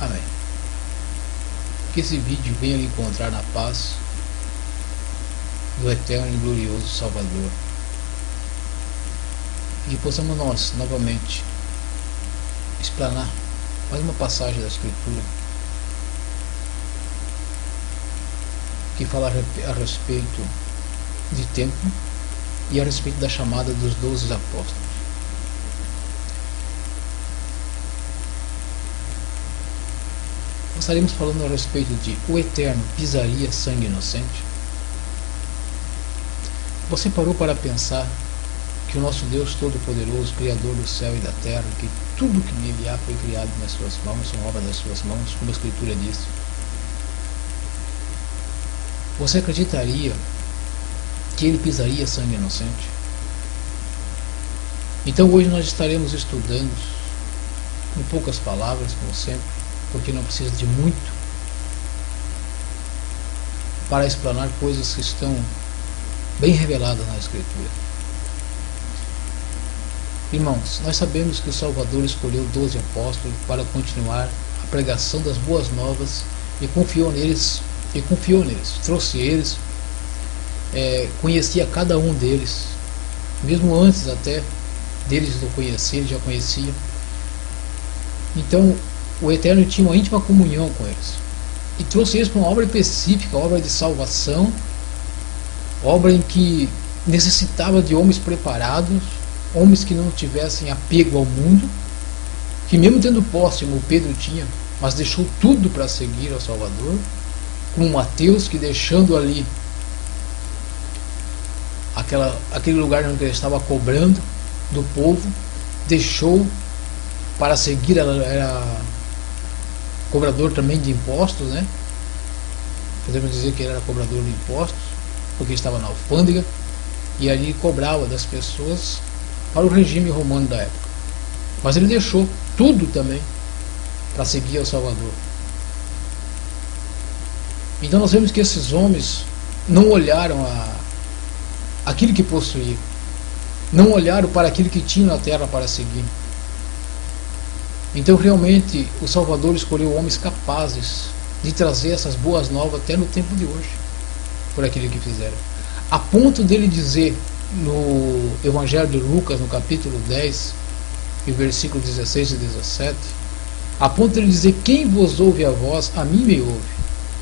Amém. Que esse vídeo venha lhe encontrar na paz do eterno e glorioso Salvador. E que possamos nós, novamente, explanar mais uma passagem da Escritura que fala a respeito de tempo e a respeito da chamada dos 12 apóstolos. Estaremos falando a respeito de o eterno pisaria sangue inocente. Você parou para pensar que o nosso Deus Todo-Poderoso, Criador do céu e da terra, que tudo que nele há foi criado nas suas mãos, são obra das suas mãos, como a Escritura diz? Você acreditaria que ele pisaria sangue inocente? Então hoje nós estaremos estudando, com poucas palavras, como sempre, porque não precisa de muito para explanar coisas que estão bem reveladas na Escritura. Irmãos, nós sabemos que o Salvador escolheu 12 apóstolos para continuar a pregação das boas novas e confiou neles, trouxe eles, conhecia cada um deles, mesmo antes até deles o conhecer, ele já conhecia. Então o Eterno tinha uma íntima comunhão com eles e trouxe eles para uma obra específica, obra de salvação, obra em que necessitava de homens preparados, homens que não tivessem apego ao mundo, que mesmo tendo posse, como Pedro tinha, mas deixou tudo para seguir ao Salvador, como Mateus, que deixando ali aquele lugar onde ele estava cobrando do povo, deixou para seguir, era cobrador também de impostos, né? Podemos dizer que ele era cobrador de impostos, porque estava na alfândega, e ali cobrava das pessoas para o regime romano da época. Mas ele deixou tudo também para seguir ao Salvador. Então nós vemos que esses homens não olharam aquilo que possuíam, não olharam para aquilo que tinham na terra para seguir. Então realmente o Salvador escolheu homens capazes de trazer essas boas novas até no tempo de hoje, por aquilo que fizeram. A ponto dele dizer no Evangelho de Lucas, no capítulo 10, e versículos 16 e 17, a ponto dele dizer: quem vos ouve a vós, a mim me ouve,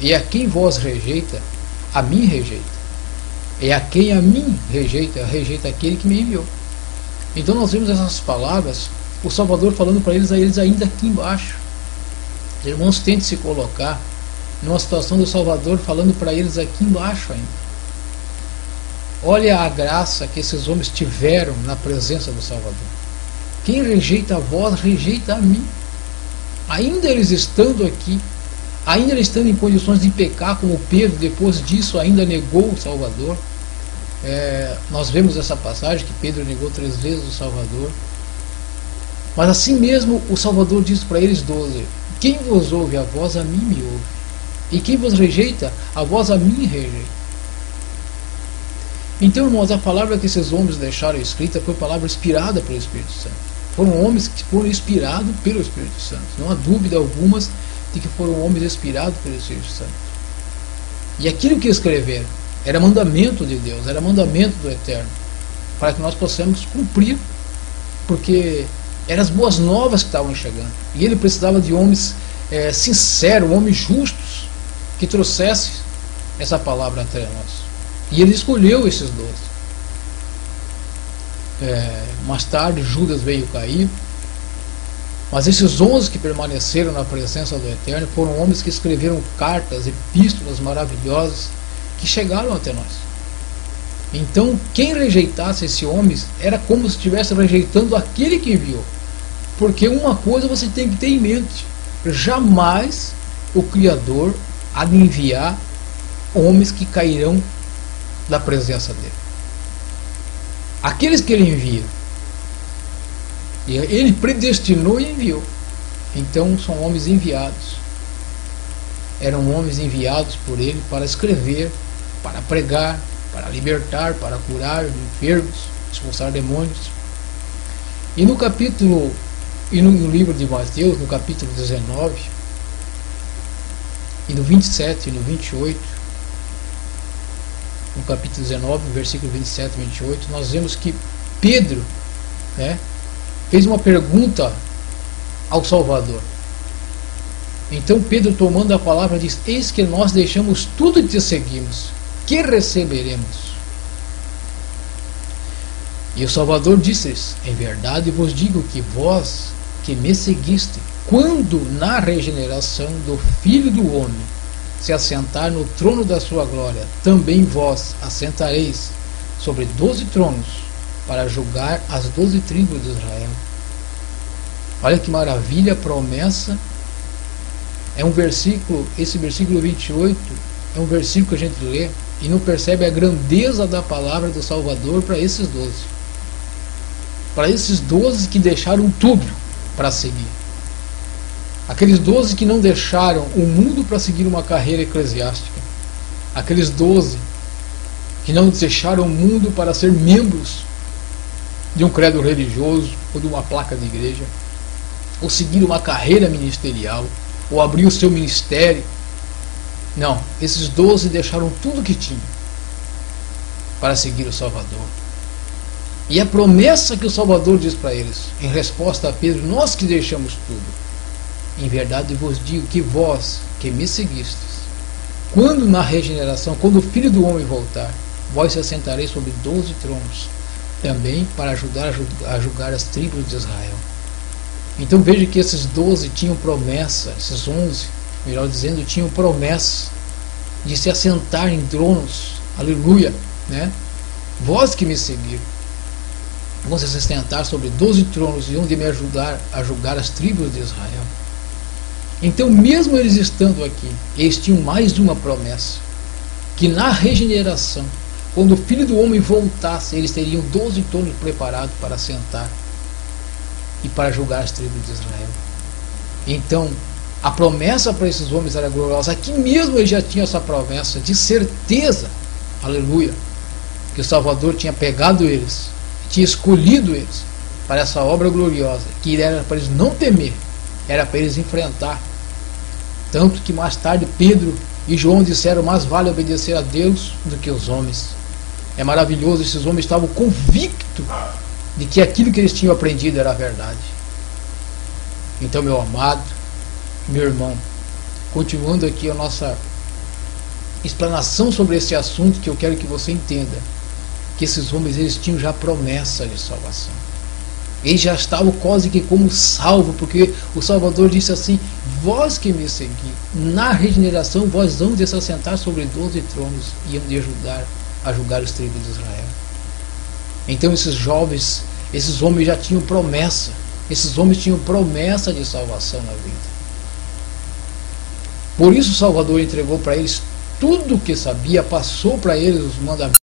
e a quem vós rejeita, a mim rejeita, e a quem a mim rejeita, rejeita aquele que me enviou. Então nós vemos essas palavras, o Salvador falando para eles ainda aqui embaixo. Irmãos, tente se colocar numa situação do Salvador falando para eles aqui embaixo ainda. Olha a graça que esses homens tiveram na presença do Salvador. Quem rejeita a vós, rejeita a mim. Ainda eles estando aqui, ainda eles estando em condições de pecar, como Pedro, depois disso ainda negou o Salvador. Nós vemos essa passagem que Pedro negou 3 vezes o Salvador. Mas assim mesmo o Salvador diz para eles 12: quem vos ouve a vós, a mim me ouve, e quem vos rejeita, a vós, a mim rejeita. Então, irmãos, a palavra que esses homens deixaram escrita foi palavra inspirada pelo Espírito Santo. Foram homens que foram inspirados pelo Espírito Santo. Não há dúvida alguma de que foram homens inspirados pelo Espírito Santo. E aquilo que escreveram era mandamento de Deus, era mandamento do Eterno, para que nós possamos cumprir, porque eram as boas novas que estavam chegando. E ele precisava de homens sinceros, homens justos, que trouxessem essa palavra até nós. E ele escolheu esses 12. Mais tarde Judas veio cair, mas esses 11 que permaneceram na presença do Eterno foram homens que escreveram cartas, epístolas maravilhosas que chegaram até nós. Então quem rejeitasse esse homem era como se estivesse rejeitando aquele que enviou. Porque uma coisa você tem que ter em mente: jamais o Criador há de enviar homens que cairão da presença dele. Aqueles que ele envia, ele predestinou e enviou. Então são homens enviados. Eram homens enviados por ele para escrever, para pregar, para libertar, para curar enfermos, expulsar demônios. E no livro de Mateus, no capítulo 19, e no 27 e no 28, no capítulo 19, versículo 27 e 28, nós vemos que Pedro, né, fez uma pergunta ao Salvador. Então Pedro, tomando a palavra, diz: eis que nós deixamos tudo e te seguimos, que receberemos? E o Salvador disse-lhes: em verdade vos digo que vós que me seguiste, quando na regeneração do Filho do Homem se assentar no trono da sua glória, também vós assentareis sobre 12 tronos, para julgar as 12 tribos de Israel. Olha que maravilha a promessa. É um versículo, esse versículo 28 é um versículo que a gente lê e não percebe a grandeza da palavra do Salvador para esses 12. Para esses 12 que deixaram tudo para seguir. Aqueles 12 que não deixaram o mundo para seguir uma carreira eclesiástica. Aqueles 12 que não deixaram o mundo para ser membros de um credo religioso ou de uma placa de igreja, ou seguir uma carreira ministerial, ou abrir o seu ministério. Não, esses 12 deixaram tudo que tinham para seguir o Salvador. E a promessa que o Salvador diz para eles, em resposta a Pedro: nós que deixamos tudo, em verdade vos digo que vós que me seguistes, quando na regeneração, quando o Filho do Homem voltar, vós se assentareis sobre 12 tronos, também para ajudar a julgar as tribos de Israel. Então veja que esses 12 tinham promessa, esses 11, melhor dizendo, tinham promessa de se assentar em tronos, aleluia, né? Vós que me seguiram, vão se assentar sobre 12 tronos e vão de me ajudar a julgar as tribos de Israel. Então, mesmo eles estando aqui, eles tinham mais uma promessa, que na regeneração, quando o Filho do Homem voltasse, eles teriam 12 tronos preparados para assentar e para julgar as tribos de Israel. Então, a promessa para esses homens era gloriosa. Aqui mesmo eles já tinham essa promessa de certeza, aleluia, que o Salvador tinha pegado eles, tinha escolhido eles para essa obra gloriosa, que era para eles não temer, era para eles enfrentar. Tanto que mais tarde Pedro e João disseram: mais vale obedecer a Deus do que os homens. É maravilhoso, esses homens estavam convictos de que aquilo que eles tinham aprendido era a verdade. Então, meu amado, meu irmão, continuando aqui a nossa explanação sobre esse assunto, que eu quero que você entenda que esses homens, eles tinham já promessa de salvação. Eles já estavam quase que como salvos, porque o Salvador disse assim: vós que me segui, na regeneração vós vão de se assentar sobre 12 tronos e hão de ajudar a julgar os tribos de Israel. Então esses jovens, esses homens já tinham promessa. Esses homens tinham promessa de salvação na vida. Por isso o Salvador entregou para eles tudo o que sabia, passou para eles os mandamentos